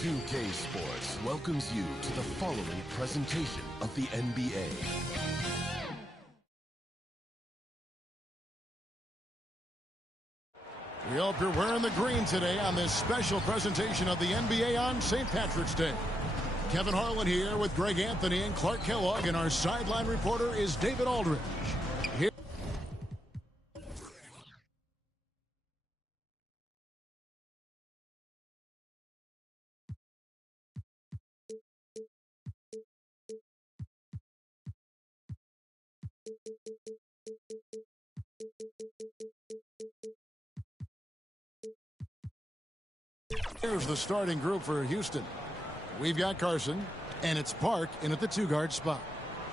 2K Sports welcomes you to the following presentation of the NBA. We hope you're wearing the green today on this special presentation of the NBA on St. Patrick's Day. Kevin Harlan here with Greg Anthony and Clark Kellogg, and our sideline reporter is David Aldridge. Here Here's the starting group for Houston. We've got Carson, and it's Park in at the two-guard spot.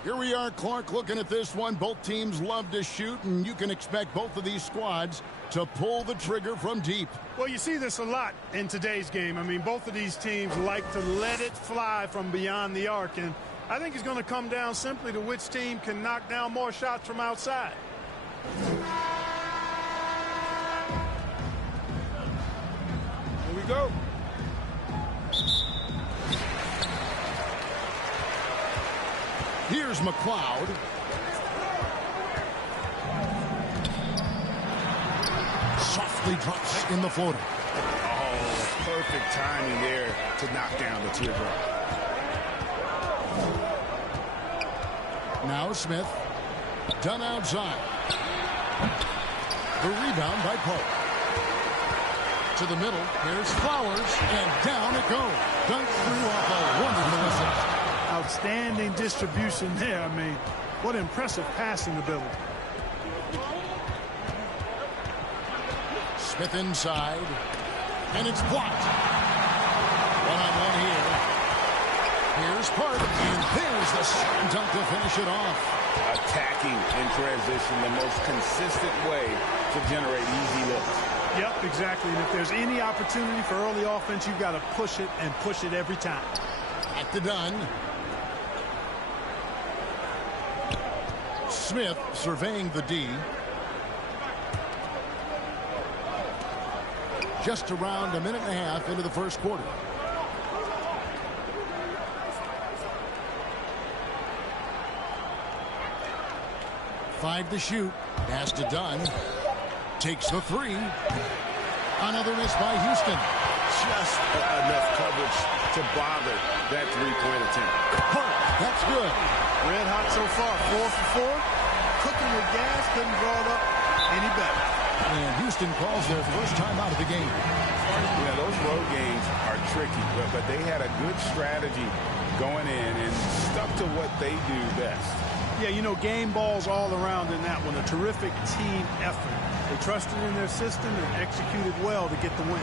Here we are, Clark, looking at this one. Both teams love to shoot, and you can expect both of these squads to pull the trigger from deep. Well, you see this a lot in today's game. I mean, both of these teams like to let it fly from beyond the arc, and I think it's going to come down simply to which team can knock down more shots from outside. Here we go. Here's McLeod. Softly drops in the floater. Oh, perfect timing there to knock down the teardrop. Now Smith. Done outside. The rebound by Park. To the middle. Here's Flowers. And down it goes. Dunked through off a wonderful assist. Outstanding distribution there. I mean, what impressive passing ability. Smith inside. And it's blocked. One-on-one here. Here's Park. And there's the slam dunk to finish it off. Attacking in transition, the most consistent way to generate easy looks. Yep, exactly. And if there's any opportunity for early offense, you've got to push it and push it every time. At the Dunn. Smith surveying the D. Just around a minute and a half into the first quarter. Five to shoot. Pass to Dunn. Takes the three. Another miss by Houston. Just enough coverage to bother that three-point attempt. Park, that's good. Red hot so far. 4 for 4. Cooking with gas. Couldn't draw it up any better. And Houston calls their first time out of the game. Yeah, those road games are tricky, but they had a good strategy going in and stuck to what they do best. Yeah, you know, game balls all around in that one. A terrific team effort. They trusted in their system and executed well to get the win.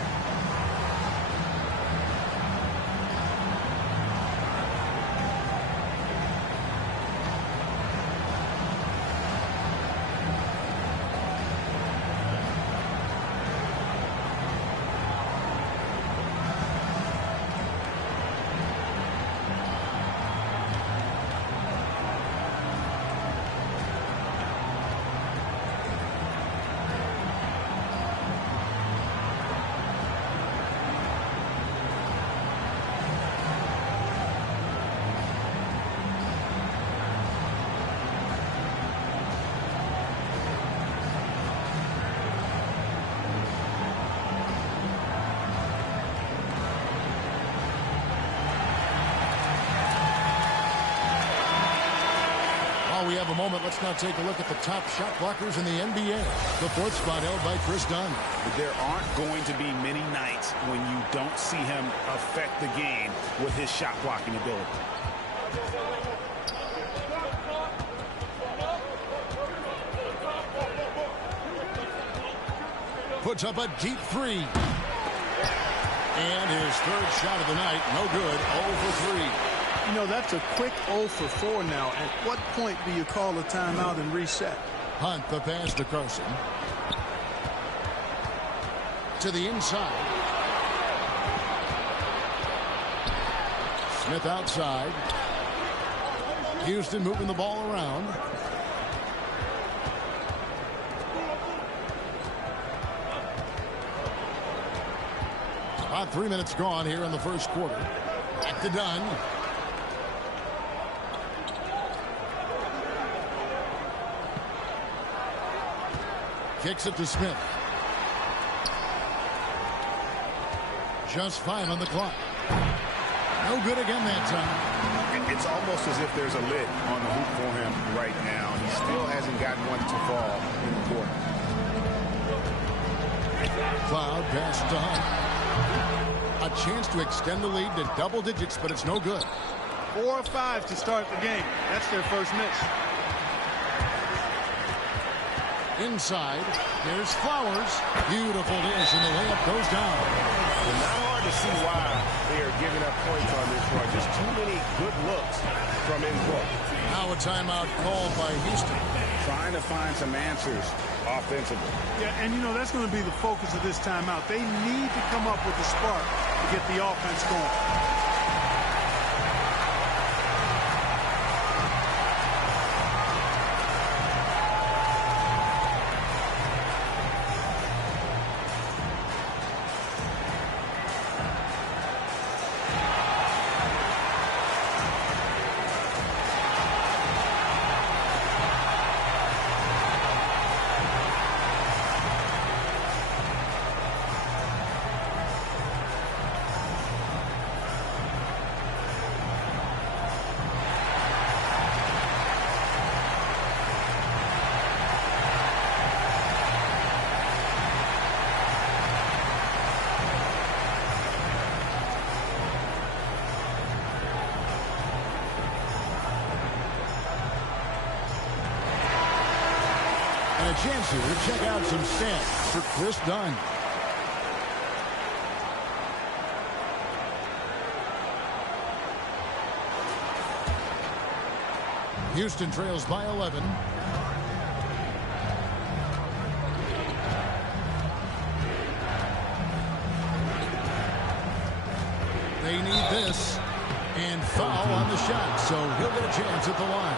While we have a moment, let's now take a look at the top shot blockers in the NBA. The fourth spot held by Chris Dunn. There aren't going to be many nights when you don't see him affect the game with his shot blocking ability. Puts up a deep three. And his third shot of the night, no good, 0 for 3. You know, that's a quick 0 for 4 now. At what point do you call a timeout and reset? Hunt, the pass to Carson. To the inside. Smith outside. Houston moving the ball around. About 3 minutes gone here in the first quarter. Back to Dunn. Kicks it to Smith. Just 5 on the clock. No good again that time. It's almost as if there's a lid on the hoop for him right now. He still hasn't gotten one to fall in the quarter. Cloud pass to Hunt. A chance to extend the lead to double digits, but it's no good. 4 of 5 to start the game. That's their first miss. Inside, there's Flowers. Beautiful dish, and the layup goes down. Not hard to see why they are giving up points on this run. Just too many good looks from in court. Now a timeout called by Houston. Trying to find some answers offensively. Yeah, and you know, that's going to be the focus of this timeout. They need to come up with a spark to get the offense going. And a chance here to check out some stats for Chris Dunn. Houston trails by 11. They need this. And foul on the shot, so he'll get a chance at the line.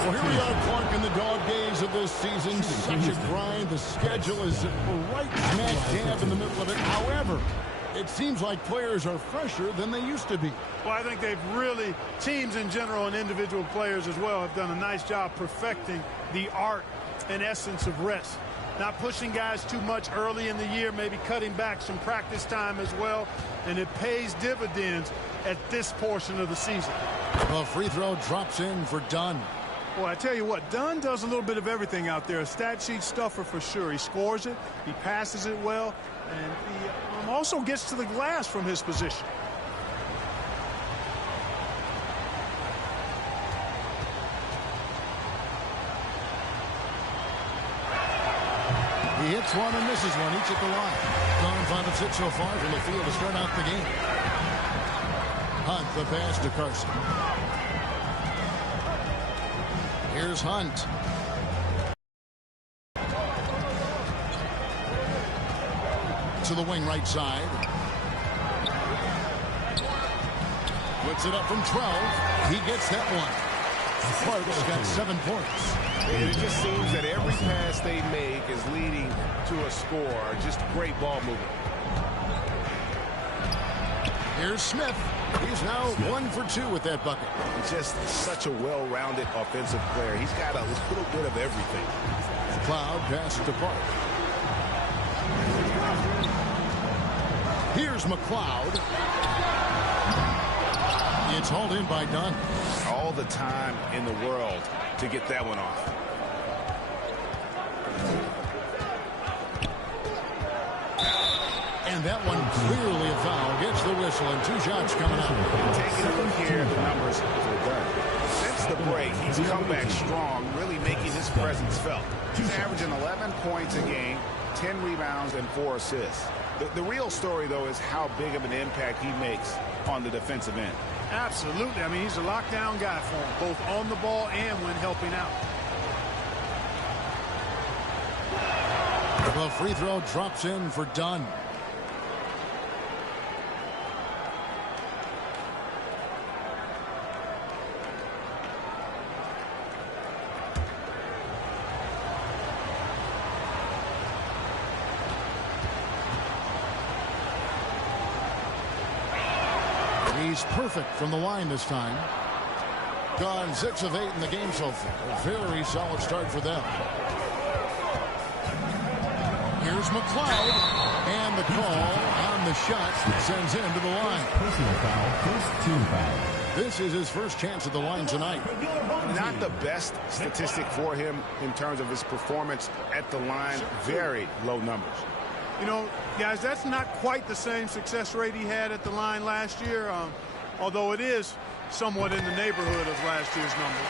Well, here we are, Clark, in the dog days of this season. Such a grind. The schedule is right smack dab in the middle of it. However, it seems like players are fresher than they used to be. Well, I think they've really, teams in general and individual players as well, have done a nice job perfecting the art and essence of rest. Not pushing guys too much early in the year, maybe cutting back some practice time as well, and it pays dividends at this portion of the season. A free throw drops in for Dunn. Well, I tell you what, Dunn does a little bit of everything out there. A stat sheet stuffer for sure. He scores it, he passes it well, and he also gets to the glass from his position. He hits one and misses one, each at the line. Gone 5 of 6 so far from the field to start out the game. Hunt, the pass to Carson. Here's Hunt. To the wing right side. Puts it up from 12. He gets that one. Clark's got 7 points. And it just seems that every pass they make is leading to a score. Just great ball movement. Here's Smith. He's now 1 for 2 with that bucket. He's just such a well-rounded offensive player. He's got a little bit of everything. Cloud passes to Park. Here's McLeod. It's hauled in by Dunn. All the time in the world to get that one off. And that one clearly a foul. Gets the whistle and 2 shots coming out. Taking a look here at the numbers for Dunn. Since the break, he's come back strong, really making his presence felt. He's averaging 11 points a game, 10 rebounds, and 4 assists. The real story, though, is how big of an impact he makes on the defensive end. Absolutely. I mean, he's a lockdown guy for him, both on the ball and when helping out. The free throw drops in for Dunn. He's perfect from the line this time. Gone 6 of 8 in the game so far. A very solid start for them. Here's McLeod. And the call on the shot sends him to the line. Personal foul, first team foul. This is his first chance at the line tonight. Not the best statistic for him in terms of his performance at the line. Very low numbers. You know, guys, that's not quite the same success rate he had at the line last year, although it is somewhat in the neighborhood of last year's numbers.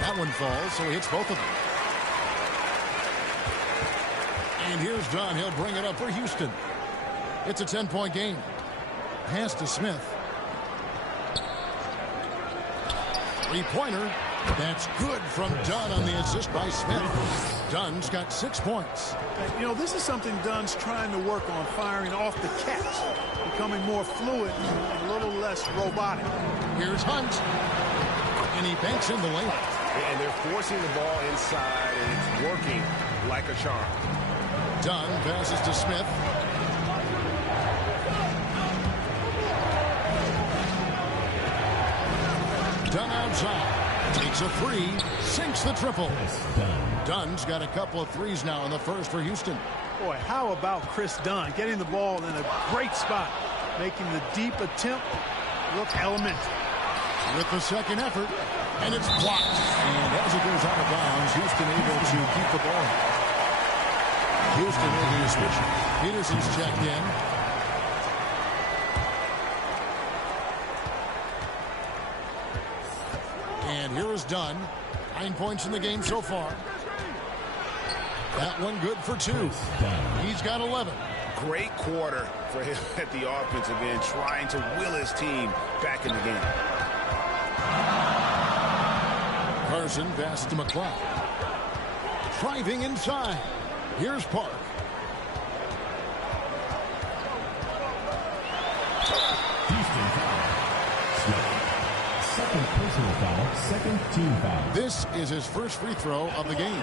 That one falls, so he hits both of them. And here's Dunn. He'll bring it up for Houston. It's a 10-point game. Pass to Smith. Three-pointer. That's good from Dunn on the assist by Smith. Dunn's got 6 points. You know, this is something Dunn's trying to work on, firing off the catch, becoming more fluid and a little less robotic. Here's Hunt. And he banks in the layup. And they're forcing the ball inside, and it's working like a charm. Dunn passes to Smith. Dunn outside. Takes a three. Sinks the triple. Dunn's got a couple of threes now in the first for Houston. Boy, how about Chris Dunn getting the ball in a great spot, making the deep attempt look elementary. With the second effort, and it's blocked. And as it goes out of bounds, Houston able to keep the ball. Houston making a switch. Peterson's checked in. And here is Dunn. 9 points in the game so far. That one good for 2. He's got 11. Great quarter for him at the offensive end, trying to will his team back in the game. Carson passes to McLeod. Driving inside. Here's Park. Houston foul. Second personal foul, second team foul. This is his first free throw of the game.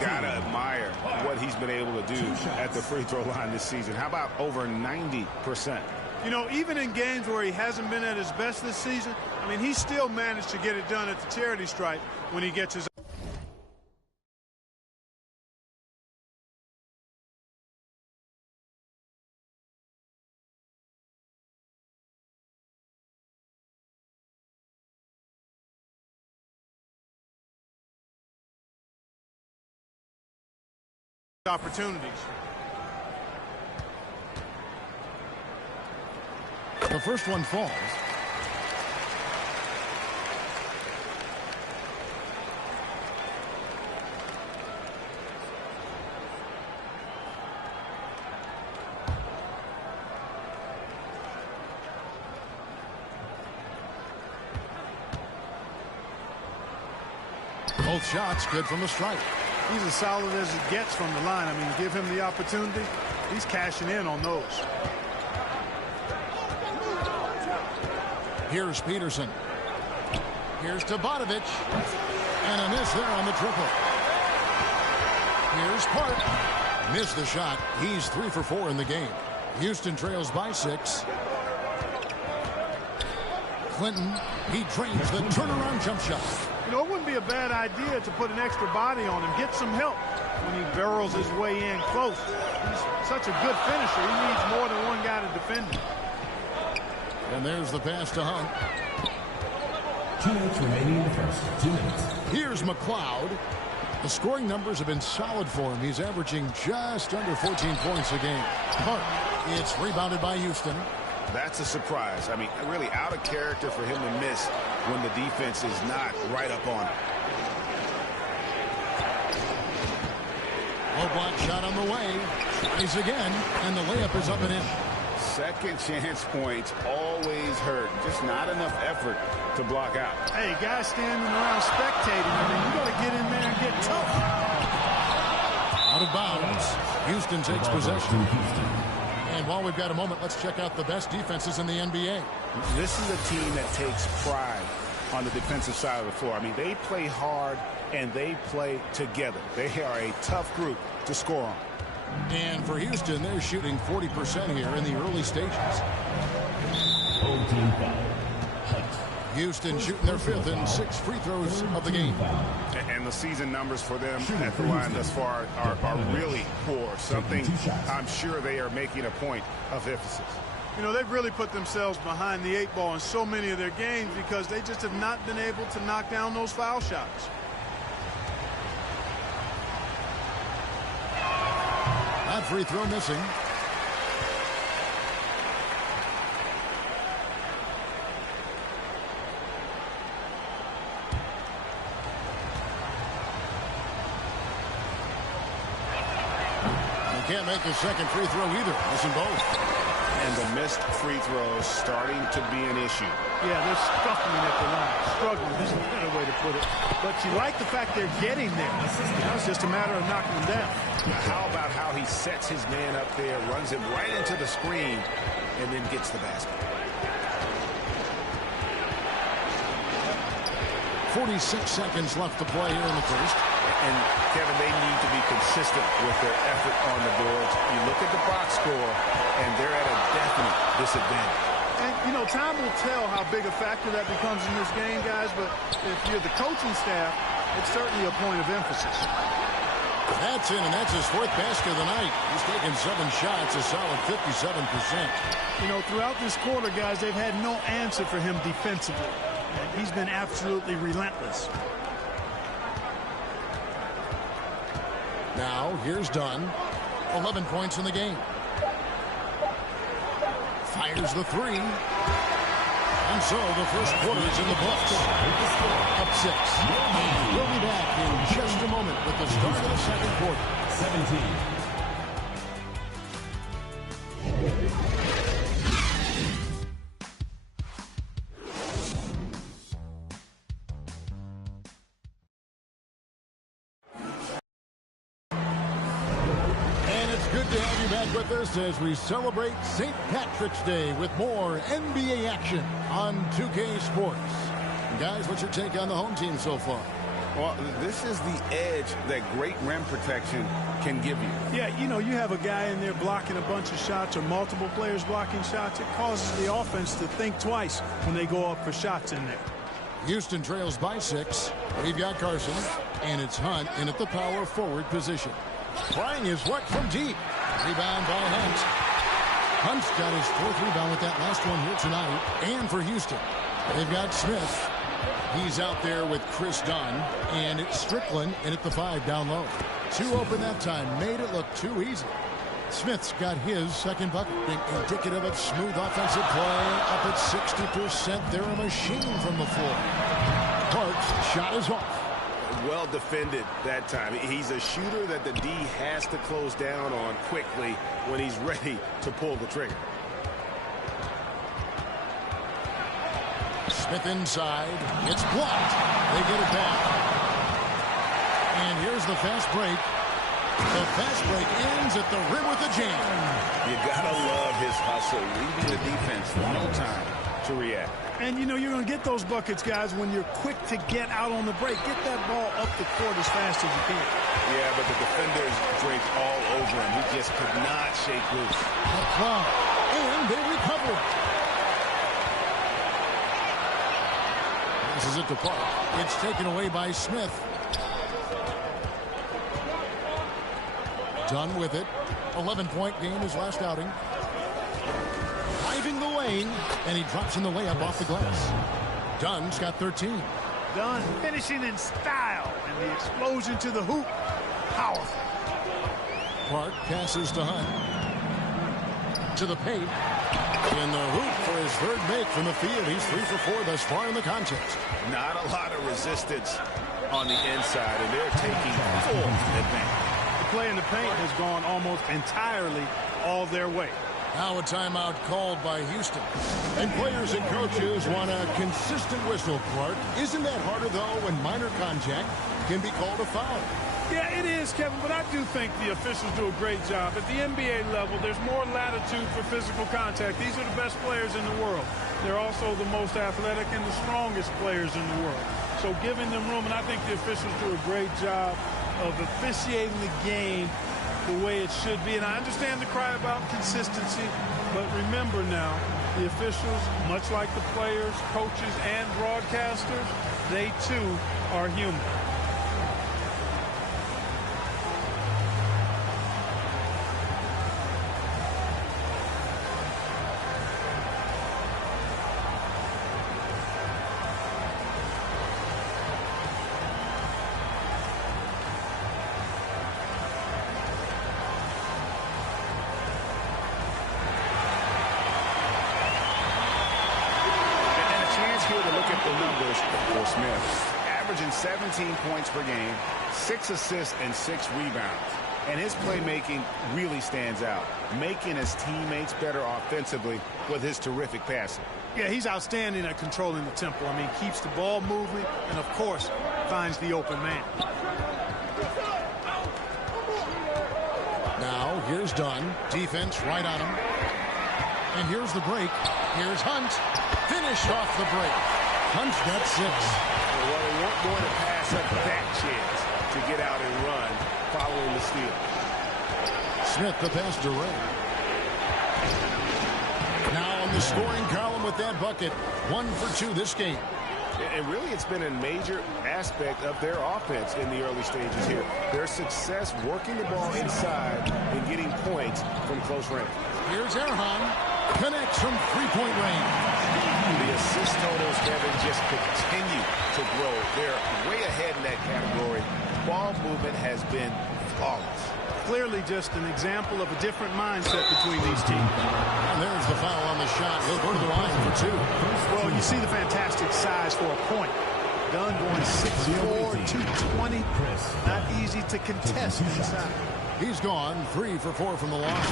Gotta admire what he's been able to do at the free throw line this season. How about over 90%? You know, even in games where he hasn't been at his best this season, I mean, he still managed to get it done at the charity stripe when he gets his opportunities. The first one falls. Both shots good from the stripe. He's as solid as it gets from the line. I mean, give him the opportunity, he's cashing in on those. Here's Peterson. Here's to Bodovich. And a miss there on the triple. Here's Park. Missed the shot. He's 3 for 4 in the game. Houston trails by 6. Clinton, he drains the turnaround jump shot. You know, it wouldn't be a bad idea to put an extra body on him, get some help when he barrels his way in close. He's such a good finisher. He needs more than one guy to defend him. And there's the pass to Hunt. 2 minutes remaining in the first. 2 minutes. Here's McLeod. The scoring numbers have been solid for him. He's averaging just under 14 points a game. Park. It's rebounded by Houston. That's a surprise. I mean, really out of character for him to miss when the defense is not right up on him. Low block shot on the way. Tries again, and the layup is up and in. Second chance points always hurt. Just not enough effort to block out. Hey, guys standing around spectating. I mean, you got to get in there and get tough. Out of bounds. Houston takes possession. And while we've got a moment, let's check out the best defenses in the NBA. This is a team that takes pride on the defensive side of the floor. I mean, they play hard and they play together. They are a tough group to score on. And for Houston, they're shooting 40% here in the early stages. Home team foul. Houston shooting their 5th and 6th free throws of the game. And the season numbers for them at the line thus far are really poor. Something I'm sure they are making a point of emphasis. You know, they've really put themselves behind the 8 ball in so many of their games because they just have not been able to knock down those foul shots. That free throw missing. Can't make a second free throw either. Missing both. And the missed free throws starting to be an issue. Yeah, they're scuffling at the line. Struggling is a better way to put it. But you like the fact they're getting there. Now it's just a matter of knocking them down. Now, how about how he sets his man up there, runs him right into the screen, and then gets the basket. 46 seconds left to play here in the first. And, Kevin, they need to be consistent with their effort on the boards. You look at the box score, and they're at a definite disadvantage. And, you know, time will tell how big a factor that becomes in this game, guys. But if you're the coaching staff, it's certainly a point of emphasis. That's in, and that's his 4th basket of the night. He's taken 7 shots, a solid 57%. You know, throughout this quarter, guys, they've had no answer for him defensively. And he's been absolutely relentless. Now, here's Dunn. 11 points in the game. Fires the 3. And so the first quarter is in the books. Up 6. We'll be back in just a moment with the start of the second quarter. 17. With us as we celebrate St. Patrick's Day with more NBA action on 2K Sports. Guys, what's your take on the home team so far? Well, this is the edge that great rim protection can give you. Yeah, you know, you have a guy in there blocking a bunch of shots or multiple players blocking shots. It causes the offense to think twice when they go up for shots in there. Houston trails by 6. We've got Carson, and it's Hunt in at the power forward position. Trying his luck from deep. Rebound by Hunt. Hunt's got his 4th rebound with that last one here tonight. And for Houston, they've got Smith. He's out there with Chris Dunn. And it's Strickland in at the 5 down low. 2 open that time. Made it look too easy. Smith's got his second bucket. Indicative of smooth offensive play. Up at 60%. They're a machine from the floor. Park's shot is off. Well defended that time. He's a shooter that the D has to close down on quickly when he's ready to pull the trigger. Smith inside. It's blocked. They get it back. And here's the fast break. The fast break ends at the rim with a jam. You gotta love his hustle, leaving the defense no time to react. And, you know, you're going to get those buckets, guys, when you're quick to get out on the break. Get that ball up the court as fast as you can. Yeah, but the defenders draped all over him. He just could not shake loose. And they recover it. This is it to Park. It's taken away by Smith. Dunn with it. 11-point game his last outing. Driving the lane, and he drops in the layup off the glass. Dunn's got 13. Dunn finishing in style, and the explosion to the hoop. Powerful. Park passes to Hunt. To the paint. In the hoop for his 3rd make from the field. He's 3 for 4 thus far in the contest. Not a lot of resistance on the inside, and they're taking full advantage. The play in the paint has gone almost entirely all their way. Now a timeout called by Houston. And players and coaches want a consistent whistle, Clark. Isn't that harder, though, when minor contact can be called a foul? Yeah, it is, Kevin, but I do think the officials do a great job. At the NBA level, there's more latitude for physical contact. These are the best players in the world. They're also the most athletic and the strongest players in the world. So giving them room, and I think the officials do a great job of officiating the game the way it should be. And I understand the cry about consistency, but remember now, the officials, much like the players, coaches, and broadcasters, they too are human. For Smith, averaging 17 points per game, 6 assists and 6 rebounds. And his playmaking really stands out, making his teammates better offensively with his terrific passing. Yeah, he's outstanding at controlling the tempo. I mean, keeps the ball moving and, of course, finds the open man. Now, here's Dunn. Defense right on him. And here's the break. Here's Hunt. Finished off the break. Hunt's got 6. Well, they weren't going to pass up that chance to get out and run following the steal. Smith the pass to Ray. Now on the scoring column with that bucket. 1 for 2 this game. And really, it's been a major aspect of their offense in the early stages here. Their success working the ball inside and getting points from close range. Here's Erhan. Connects from three-point range. The assist totals, Kevin, just continue to grow. They're way ahead in that category. Ball movement has been flawless. Clearly just an example of a different mindset between these teams. And there's the foul on the shot. He'll go to the line for 2. Well, you see the fantastic size for a point. Dunn going 6'4", 220. Not easy to contest inside. He's gone 3 for 4 from the line.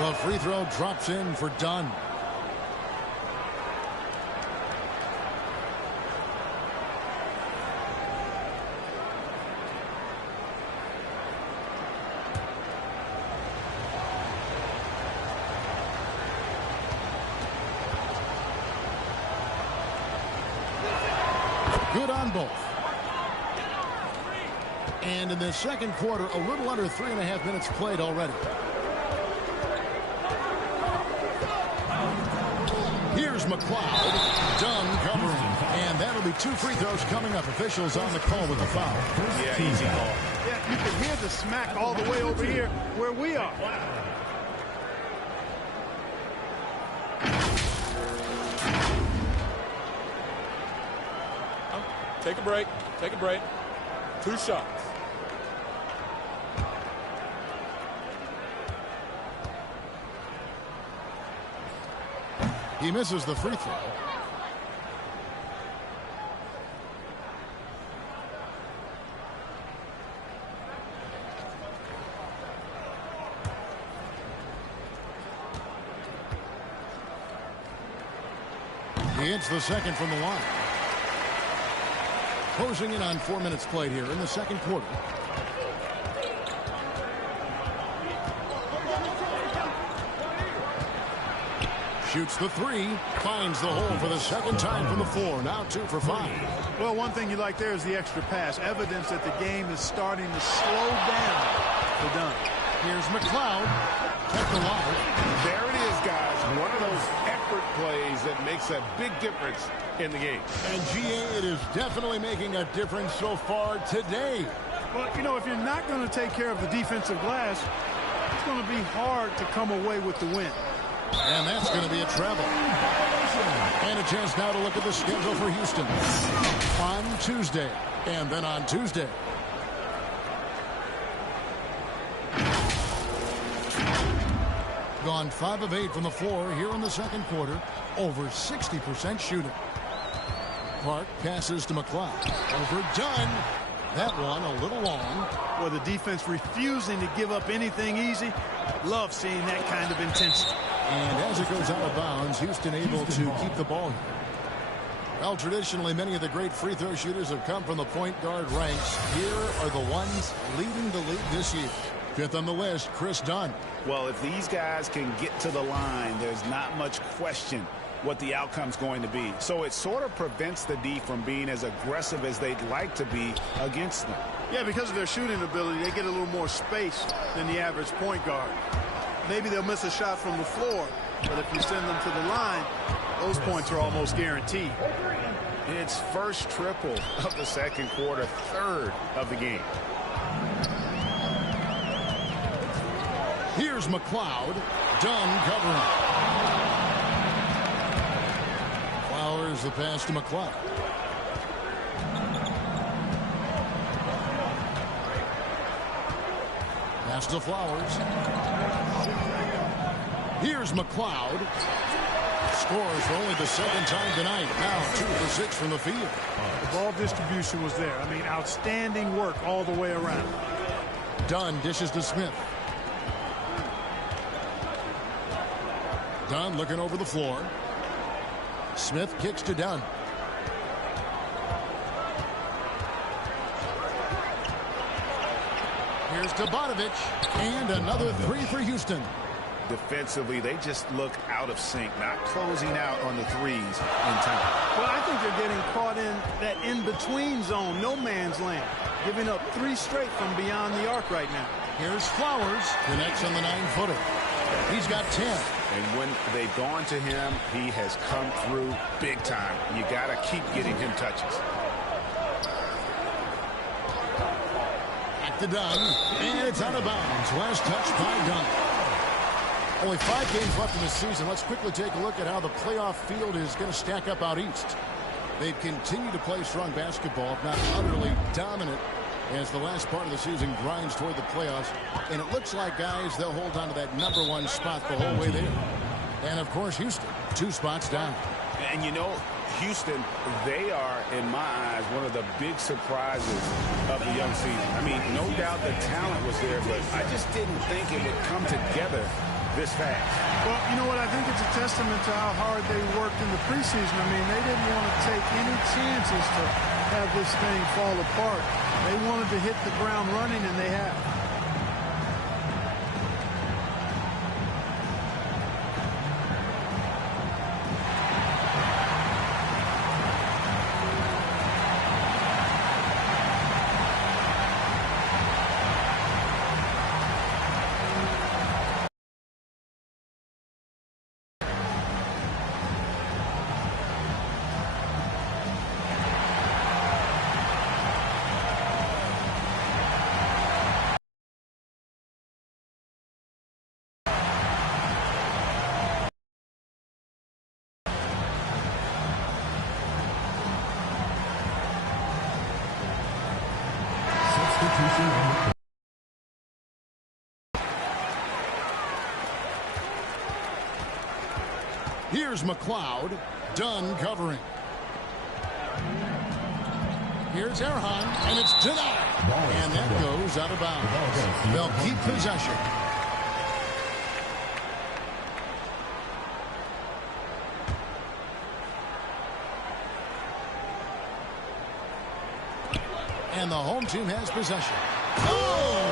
The free throw drops in for Dunn. Good on both. And in the second quarter, a little under 3.5 minutes played already. Here's McLeod. Dunn covering. And that'll be 2 free throws coming up. Officials on the call with the foul. Yeah, easy call. Yeah, you can hear the smack all the way over here where we are. Take a break. Take a break. 2 shots. He misses the free throw. He hits the second from the line. Closing in on 4 minutes played here in the second quarter. Shoots the 3, finds the hole for the second time from the floor. Now 2 for 5. Well, one thing you like there is the extra pass. Evidence that the game is starting to slow down for Dunn. Here's McLeod. Kept alive. There it is, guys. One of those effort plays that makes a big difference in the game. And GA, it is definitely making a difference so far today. Well, you know, if you're not going to take care of the defensive glass, it's going to be hard to come away with the win. And that's going to be a travel. And a chance now to look at the schedule for Houston on Tuesday. And then on Tuesday. Gone 5 of 8 from the floor here in the second quarter. Over 60% shooting. Park passes to McLeod. Overdone. That one a little long. Well, the defense refusing to give up anything easy. Love seeing that kind of intensity. And as it goes out of bounds, Houston able to keep the ball here. Well, traditionally, many of the great free throw shooters have come from the point guard ranks. Here are the ones leading the league this year. Fifth on the list, Chris Dunn. Well, if these guys can get to the line, there's not much question what the outcome's going to be. So it sort of prevents the D from being as aggressive as they'd like to be against them. Yeah, because of their shooting ability, they get a little more space than the average point guard. Maybe they'll miss a shot from the floor, but if you send them to the line, those points are almost guaranteed. It's first triple of the second quarter, third of the game. Here's McLeod. Dunn covering. Flowers the pass to McLeod. Pass to Flowers. Here's McLeod. Scores for only the second time tonight. Now 2 for 6 from the field. The ball distribution was there. I mean, outstanding work all the way around. Dunn dishes to Smith. Dunn looking over the floor. Smith kicks to Dunn. Here's to Bogdanovic. And another 3 for Houston. Defensively, they just look out of sync, not closing out on the threes in time. Well, I think they're getting caught in that in-between zone, no man's land, giving up 3 straight from beyond the arc right now. Here's Flowers. Connects on the 9-footer. He's got 10. And when they've gone to him, he has come through big time. You got to keep getting him touches. Back to Dunn. And it's out of bounds. Last touch by Dunn. Only 5 games left in the season. Let's quickly take a look at how the playoff field is going to stack up out east. They've continued to play strong basketball, if not utterly dominant, as the last part of the season grinds toward the playoffs. And it looks like, guys, they'll hold on to that #1 spot the whole way there. And, of course, Houston, 2 spots down. And, you know, Houston, they are, in my eyes, one of the big surprises of the young season. I mean, no doubt the talent was there, but I just didn't think it would come together this fast. Well, you know what? I think it's a testament to how hard they worked in the preseason. I mean, they didn't want to take any chances to have this thing fall apart. They wanted to hit the ground running, and they have. Here's McLeod. Dunn covering. Here's Erhan, and it's denied. And that goes out of bounds. They'll keep possession. And the home team has possession. Oh!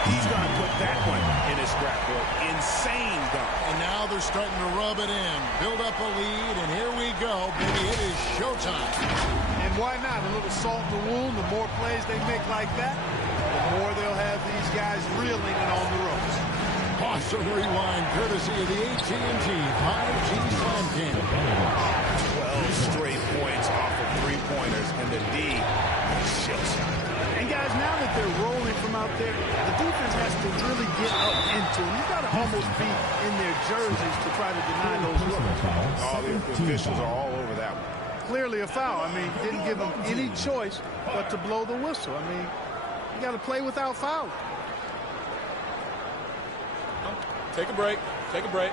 He's going to put that one in his scrapbook. Insane dunk. And now they're starting to rub it in. Build up a lead, and here we go, baby. It is showtime. And why not? A little salt in the wound. The more plays they make like that, the more they'll have these guys reeling and on the ropes. Awesome rewind, courtesy of the AT&T 5G Slam Cam. 12 straight points off of three-pointers, and the D shifts. And guys, now that they're rolling from out there, the defense has to really get up into them. You've got to almost be in their jerseys to try to deny those looks. All the officials are all over that one. Clearly a foul. I mean, didn't give them any choice but to blow the whistle. I mean, you got to play without fouling. Take a break. Take a break.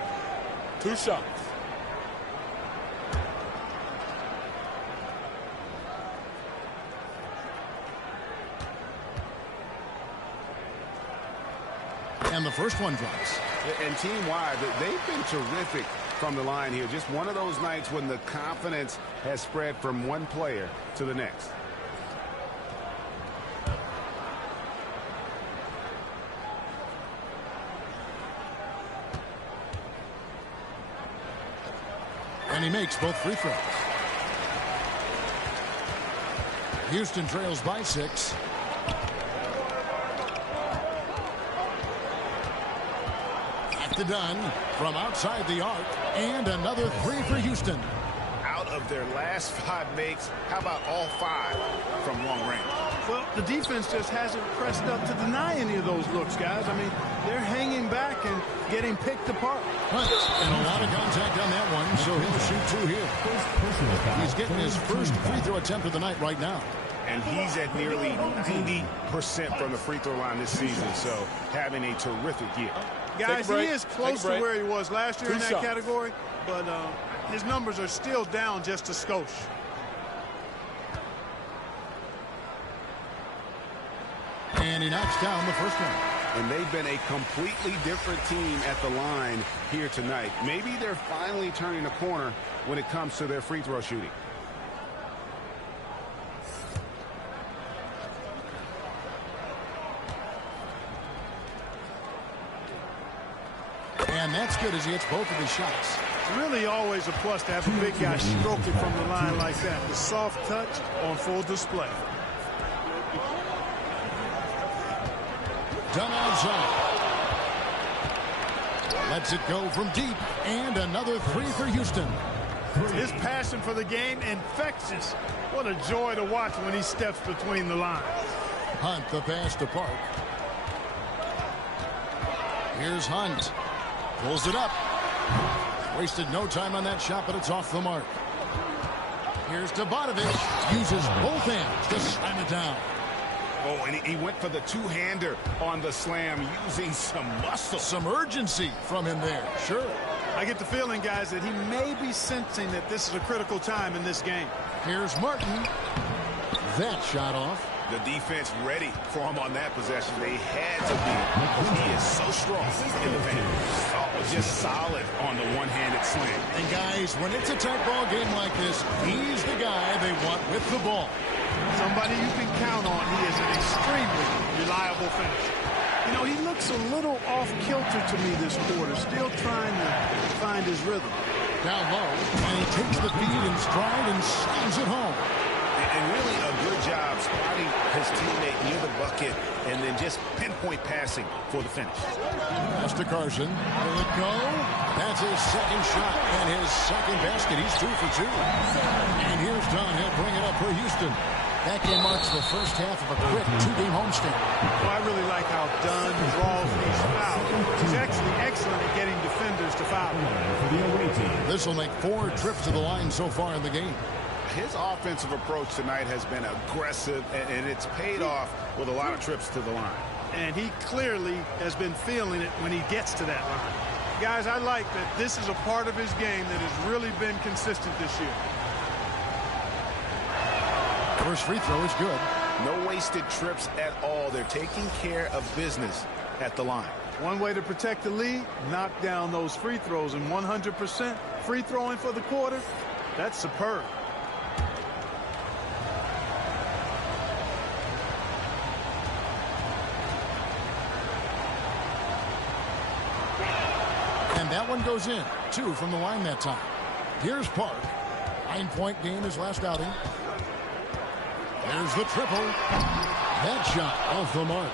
2 shots. And the first one drops. And team-wide, they've been terrific from the line here. Just one of those nights when the confidence has spread from one player to the next. And he makes both free throws. Houston trails by 6. Done from outside the arc, and another 3 for Houston. Out of their last 5 makes, how about all 5 from long range? Well, the defense just hasn't pressed up to deny any of those looks, guys. I mean, they're hanging back and getting picked apart. Hunt, and a lot of contact on that one, so he'll shoot 2 here. He's getting his first free throw attempt of the night right now. And he's at nearly 90% from the free throw line this season, so having a terrific year. Guys, he is close to where he was last year in that shots. category, but his numbers are still down just a skosh. And he knocks down the first one. And they've been a completely different team at the line here tonight. Maybe they're finally turning a corner when it comes to their free throw shooting. And that's good as he hits both of his shots. It's really always a plus to have a big guy stroke it from the line like that. The soft touch on full display. Done outside. Lets it go from deep. And another 3 for Houston. His passion for the game infectious. What a joy to watch when he steps between the lines. Hunt the pass to Park. Here's Hunt. Pulls it up. Wasted no time on that shot, but it's off the mark. Here's Tobanovic. Uses both hands to slam it down. Oh, and he went for the two-hander on the slam, using some muscle. Some urgency from him there. Sure. I get the feeling, guys, that he may be sensing that this is a critical time in this game. Here's Martin. That shot off. The defense ready for him on that possession. They had to be, because he is so strong in the paint. Oh, just solid on the one-handed slam. And guys, when it's a tight ball game like this, he's the guy they want with the ball. Somebody you can count on. He is an extremely reliable finisher. You know, he looks a little off-kilter to me this quarter, still trying to find his rhythm. Down low, and he takes the feed in stride and slams it home. And really a good job spotting his teammate near the bucket and then just pinpoint passing for the finish. Pass to Carson. Will it go? That's his second shot and his second basket. He's 2 for 2. And here's Dunn. He'll bring it up for Houston. That game marks the first half of a quick 2-game homestand. Well, I really like how Dunn draws these fouls. He's actually excellent at getting defenders to foul. This will make 4 trips to the line so far in the game. His offensive approach tonight has been aggressive, and it's paid off with a lot of trips to the line. And he clearly has been feeling it when he gets to that line. Guys, I like that this is a part of his game that has really been consistent this year. First free throw is good. No wasted trips at all. They're taking care of business at the line. One way to protect the lead, knock down those free throws, and 100% free throwing for the quarter, that's superb. And that one goes in. 2 from the line that time. Here's Park. 9-point game his last outing. There's the triple. That shot off the mark.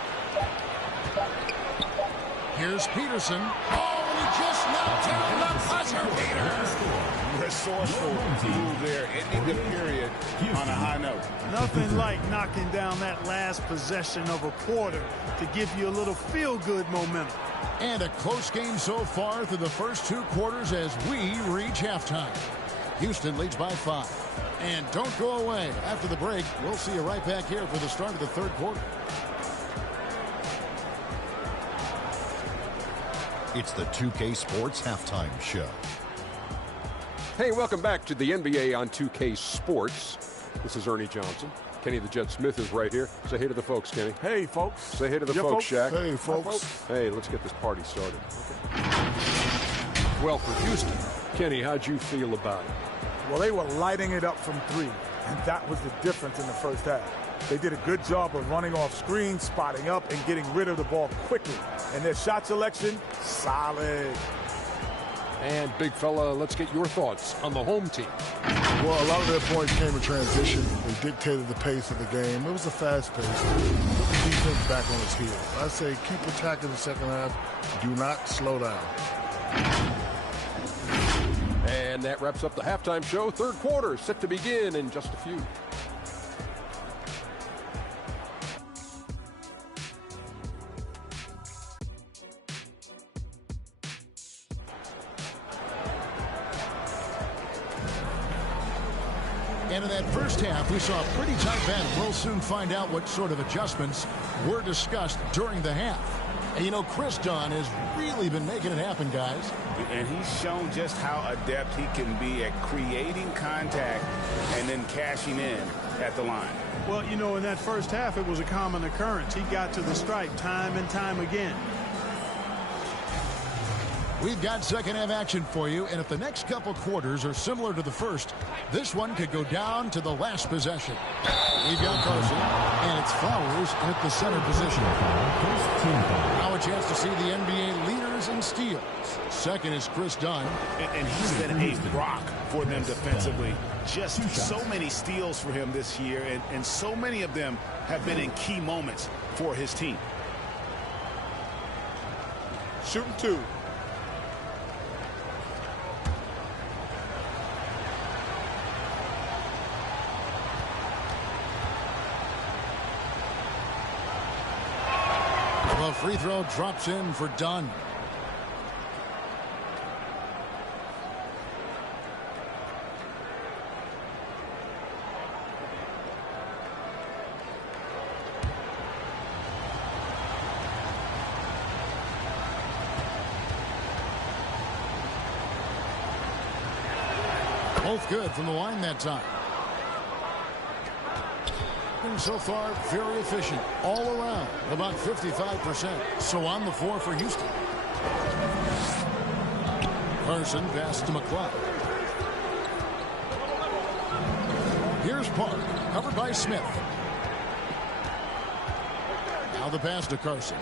Here's Peterson. Oh, and he just knocked down the buzzer beater. Resourceful move there, ending the period on a high note. Nothing like knocking down that last possession of a quarter to give you a little feel-good momentum. And a close game so far through the first 2 quarters as we reach halftime. Houston leads by 5. And don't go away. After the break, we'll see you right back here for the start of the 3rd quarter. It's the 2K Sports Halftime Show. Hey, welcome back to the NBA on 2K Sports. This is Ernie Johnson. Kenny the Jet Smith is right here. Say hey to the folks, Kenny. Hey, folks. Say hey to the folks, Shaq. Hey, folks. Hey, let's get this party started. Okay. Well, for Houston, Kenny, how'd you feel about it? Well, they were lighting it up from three, and that was the difference in the first half. They did a good job of running off screens, spotting up, and getting rid of the ball quickly. And their shot selection, solid. And, big fella, let's get your thoughts on the home team. Well, a lot of their points came in transition. They dictated the pace of the game. It was a fast pace. Put the defense back on its heels. I say keep attacking the second half. Do not slow down. And that wraps up the halftime show. Third quarter set to begin in just a few. And in that first half, we saw a pretty tight battle. We'll soon find out what sort of adjustments were discussed during the half. And, you know, Chris Dunn has really been making it happen, guys. And he's shown just how adept he can be at creating contact and then cashing in at the line. Well, you know, in that first half, it was a common occurrence. He got to the stripe time and time again. We've got second half action for you, and if the next couple quarters are similar to the first, this one could go down to the last possession. We've got Carson, and it's Flowers at the center position. Now a chance to see the NBA leaders in steals. Second is Chris Dunn. And he's been a rock for them defensively. Just so many steals for him this year, and so many of them have been in key moments for his team. Shooting two. The free throw drops in for Dunn. Both good from the line that time. And so far, very efficient all around, about 55%. So on the floor for Houston. Carson pass to McCloud. Here's Park, covered by Smith. Now the pass to Carson.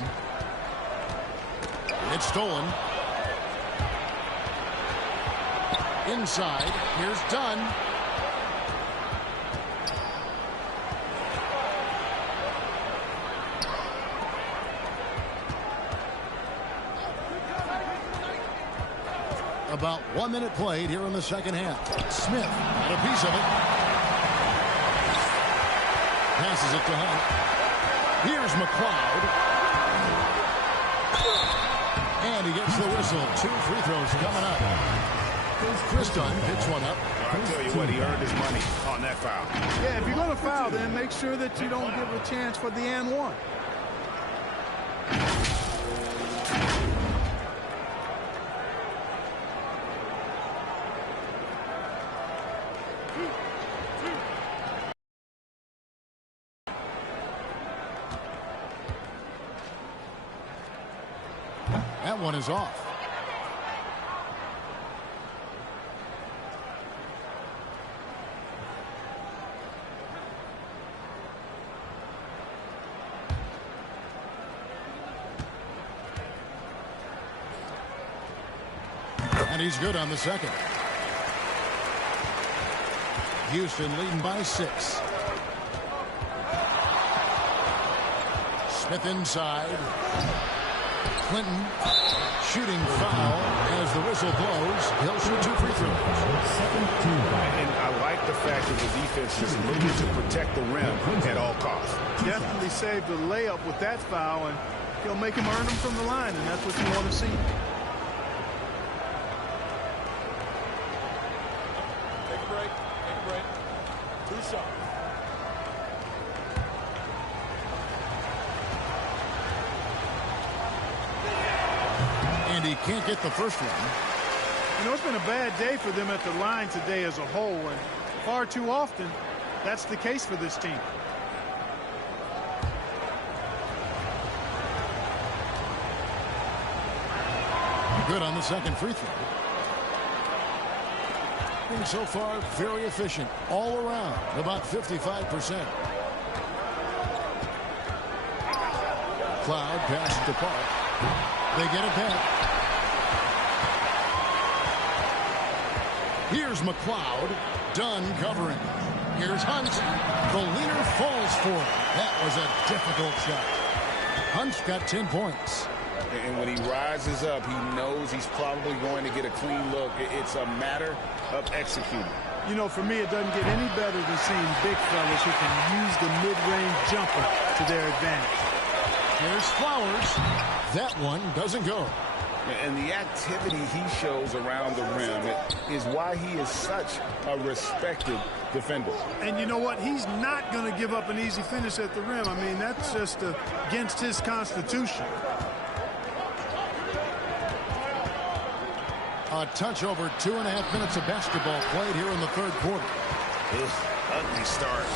It's stolen. Inside, here's Dunn. About 1 minute played here in the second half. Smith had a piece of it. Passes it to Hunt. Here's McCloud. And he gets the whistle. 2 free throws coming up. Chris Dunn picks one up. I'll tell you what, he earned his money on that foul. Yeah, if you're going to foul, then make sure that you don't give a chance for the and one. That one is off. And he's good on the second. Houston leading by 6. Smith inside. Clinton shooting foul as the whistle blows. He'll shoot 2 free throws. And I like the fact that the defense is looking to protect the rim at all costs. Definitely saved the layup with that foul, and he'll make him earn them from the line, and that's what you want to see. Take a break. Take a break. 2 shots. And he can't get the first one. You know, it's been a bad day for them at the line today as a whole, and far too often that's the case for this team. Good on the second free throw. And so far, very efficient all around, about 55%. Cloud passes to Park. They get it back. Here's McLeod. Dunn covering. Here's Hunt. The leader falls for it. That was a difficult shot. Hunt's got 10 points. And when he rises up, he knows he's probably going to get a clean look. It's a matter of executing. You know, for me, it doesn't get any better than seeing big fellas who can use the mid-range jumper to their advantage. Here's Flowers. That one doesn't go. And the activity he shows around the rim is why he is such a respected defender. And you know what? He's not going to give up an easy finish at the rim. I mean, that's just against his constitution. A touch over 2.5 minutes of basketball played here in the third quarter. Ugly start.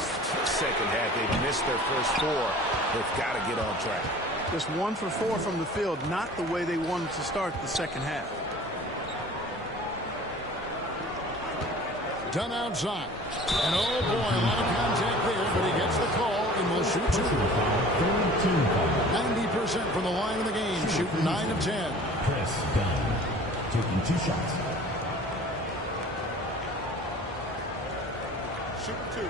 Second half, they've missed their first four. They've got to get on track. Just 1 for 4 from the field, not the way they wanted to start the second half. Done outside. And oh boy, a lot of contact there, but he gets the call and will shoot 2. 90% from the line of the game, shooting 9 of 10. Chris Dunn taking 2 shots. Shooting 2.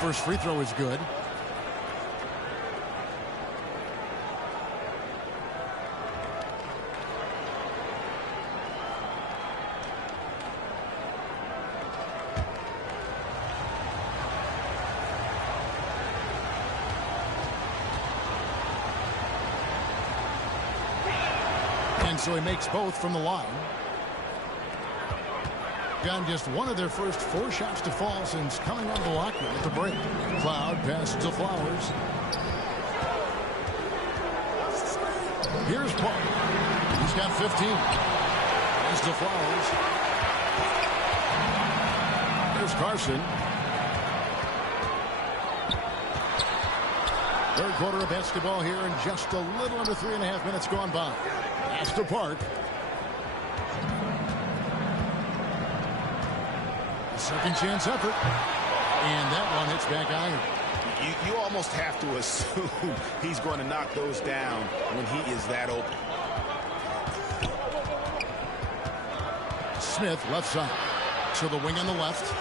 First free throw is good. And so he makes both from the line. Gotten just one of their first 4 shots to fall since coming out of the locker room at the break. Cloud passes to Flowers. Here's Park. He's got 15. Pass to Flowers. Here's Carson. Third quarter of basketball here, and just a little under 3.5 minutes gone by. Pass to Park. Second chance effort. And that one hits back iron. You almost have to assume he's going to knock those down when he is that open. Smith left side. To the wing on the left.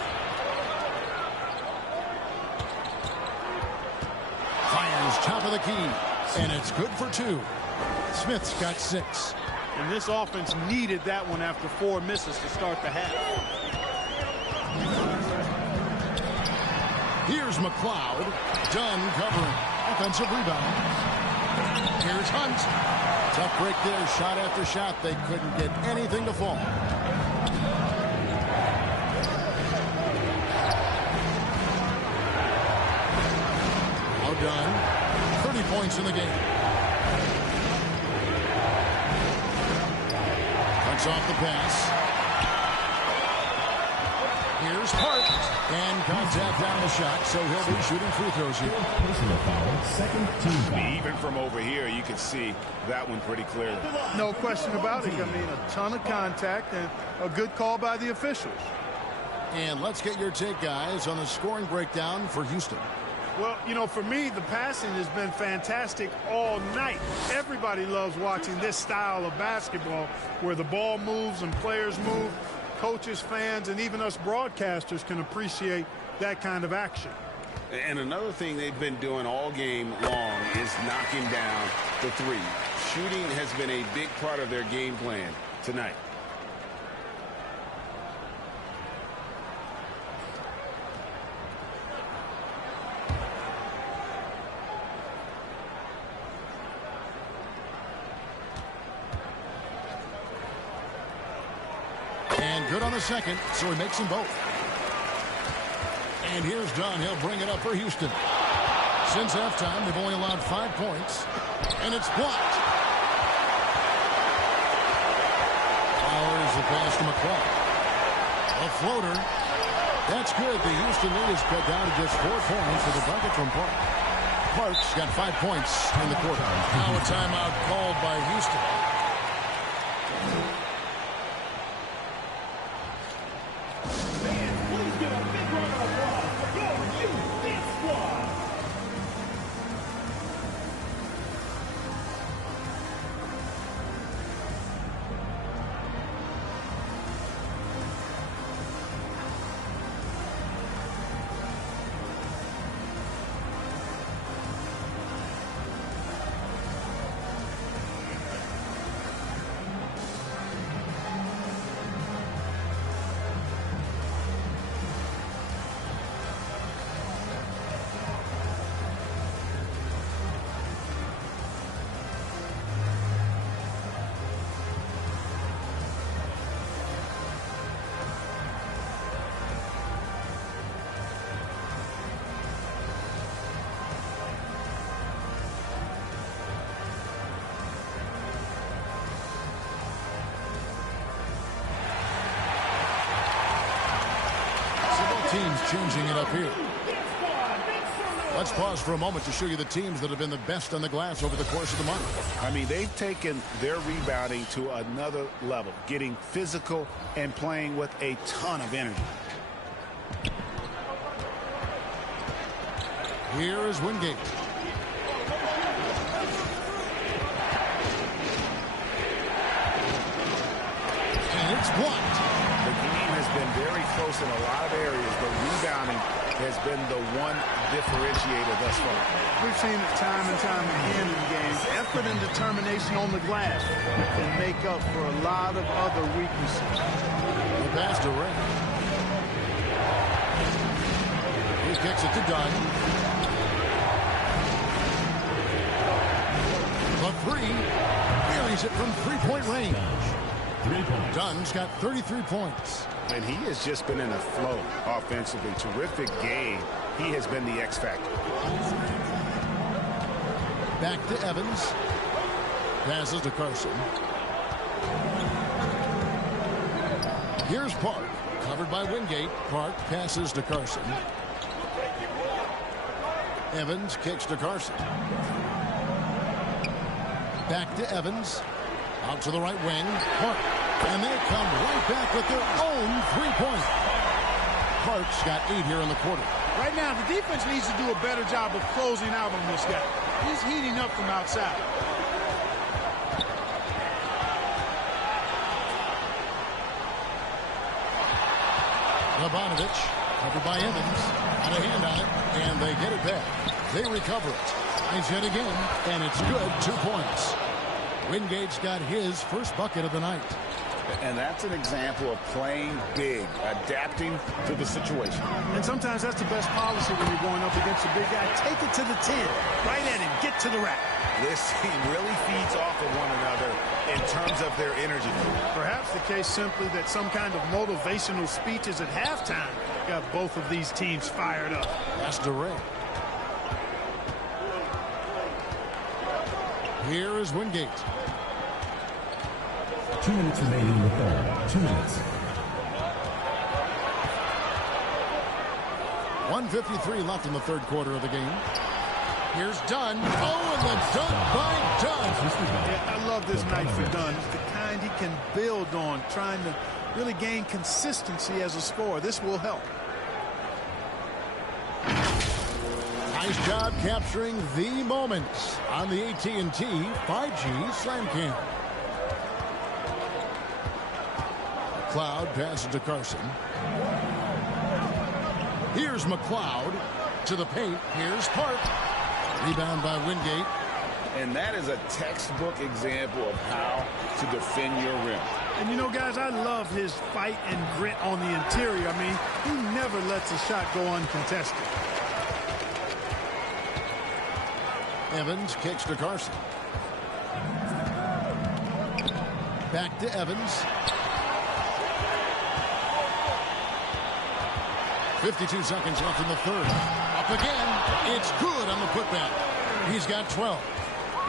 Fires top of the key. And it's good for 2. Smith's got 6. And this offense needed that one after 4 misses to start the half. Here's McLeod. Dunn covering. Offensive rebound. Here's Hunt. Tough break there. Shot after shot. They couldn't get anything to fall. Now Dunn. 30 points in the game. Cuts off the pass. Here's Park. And contact on the shot, so he'll be shooting free throws here. Personal foul, second team foul. Even from over here, you can see that one pretty clearly. No question about it. I mean, a ton of contact and a good call by the officials. And let's get your take, guys, on the scoring breakdown for Houston. Well, you know, for me, the passing has been fantastic all night. Everybody loves watching this style of basketball where the ball moves and players move. Coaches, fans, and even us broadcasters can appreciate that kind of action. And another thing they've been doing all game long is knocking down the 3. Shooting has been a big part of their game plan tonight. Good on the second, so he makes them both. And here's Dunn. He'll bring it up for Houston. Since halftime, they've only allowed 5 points, and it's blocked. Powers the pass to McCall. A floater. That's good. The Houston lead is cut down to just 4 points with a bucket from Park. Park's got 5 points in the quarter. Now a timeout called by Houston. Teams changing it up here. Let's pause for a moment to show you the teams that have been the best on the glass over the course of the month. I mean, they've taken their rebounding to another level, getting physical and playing with a ton of energy. Here is Wingate. And it's blocked. The game has been very close in a lot of areas, but rebounding has been the one differentiator thus far. We've seen it time and time again in games. Effort and determination on the glass can make up for a lot of other weaknesses. The pass to Ray. He kicks it to Dunn. The three. Buries it from three-point range. Dunn's got 33 points. And he has just been in a flow offensively. Terrific game. He has been the X factor. Back to Evans. Passes to Carson. Here's Park. Covered by Wingate. Park passes to Carson. Evans kicks to Carson. Back to Evans. Out to the right wing. Park. And they come right back with their own three-point. Park's got 8 here in the quarter. Right now, the defense needs to do a better job of closing out on this guy. He's heating up from outside. Lobanovich, covered by Evans. Got a hand on it, and they get it back. They recover it. He's hit again, and it's good. 2 points. Wingate's got his first bucket of the night. And that's an example of playing big, adapting to the situation. And sometimes that's the best policy when you're going up against a big guy. Take it to the 10. Right at him. Get to the rack. This team really feeds off of one another in terms of their energy. Perhaps the case simply that some kind of motivational speeches at halftime got both of these teams fired up. That's DeRay. Here is Wingate. 2 minutes remaining in the third. 2 minutes. 1:53 left in the third quarter of the game. Here's Dunn. Oh, and the dunk by Dunn. Yeah, I love this night for Dunn. It's the kind he can build on, trying to really gain consistency as a scorer. This will help. Nice job capturing the moments on the AT&T 5G Slam Cam. McLeod passes to Carson. Here's McLeod to the paint. Here's Park. Rebound by Wingate. And that is a textbook example of how to defend your rim. And you know, guys, I love his fight and grit on the interior. I mean, he never lets a shot go uncontested. Evans kicks to Carson. Back to Evans. 52 seconds left in the third. Up again. It's good on the putback. He's got 12.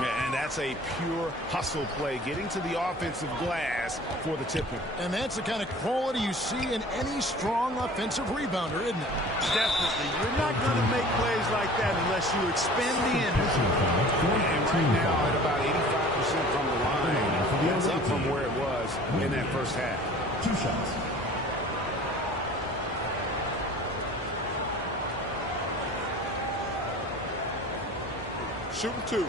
Yeah, and that's a pure hustle play, getting to the offensive glass for the tip-in. And that's the kind of quality you see in any strong offensive rebounder, isn't it? Definitely. You're not going to make plays like that unless you expend the energy. And right now, at about 85% from the line, that's up from where it was in that first half. 2 shots. Shooting 2.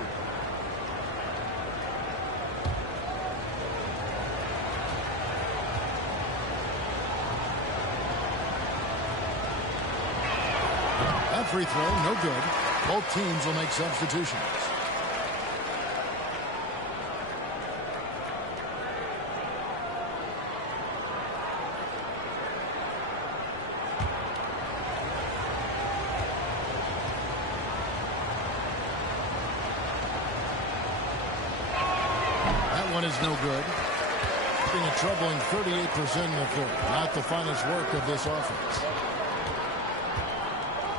That free throw, no good. Both teams will make substitutions. That one is no good. Being a troubling 38% in the third. Not the finest work of this offense.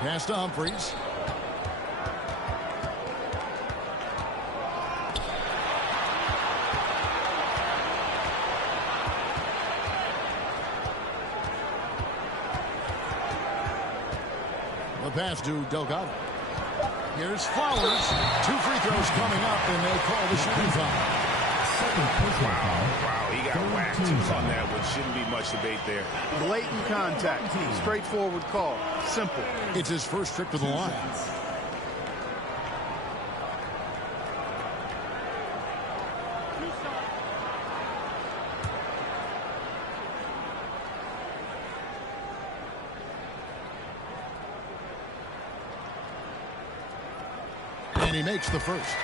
Pass to Humphries. The pass to Delgado. Here's Flowers. 2 free throws coming up, and they call the shooting foul. Wow, he got whacked on that, which shouldn't be much debate there. Blatant contact. Straightforward call. Simple. It's his first trip to the line. And he makes the first.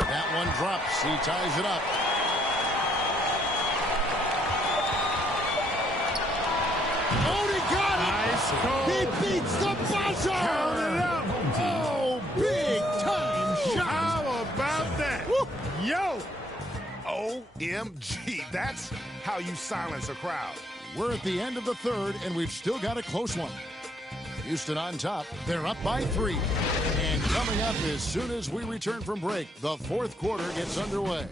That one drops. He ties it up. Oh, he got it! Nice goal. He beats the buzzer! Count it up. Oh, big time shot! How about that? Woo. Yo! OMG, that's how you silence a crowd. We're at the end of the third, and we've still got a close one. Houston on top. They're up by 3. And coming up as soon as we return from break, the fourth quarter gets underway.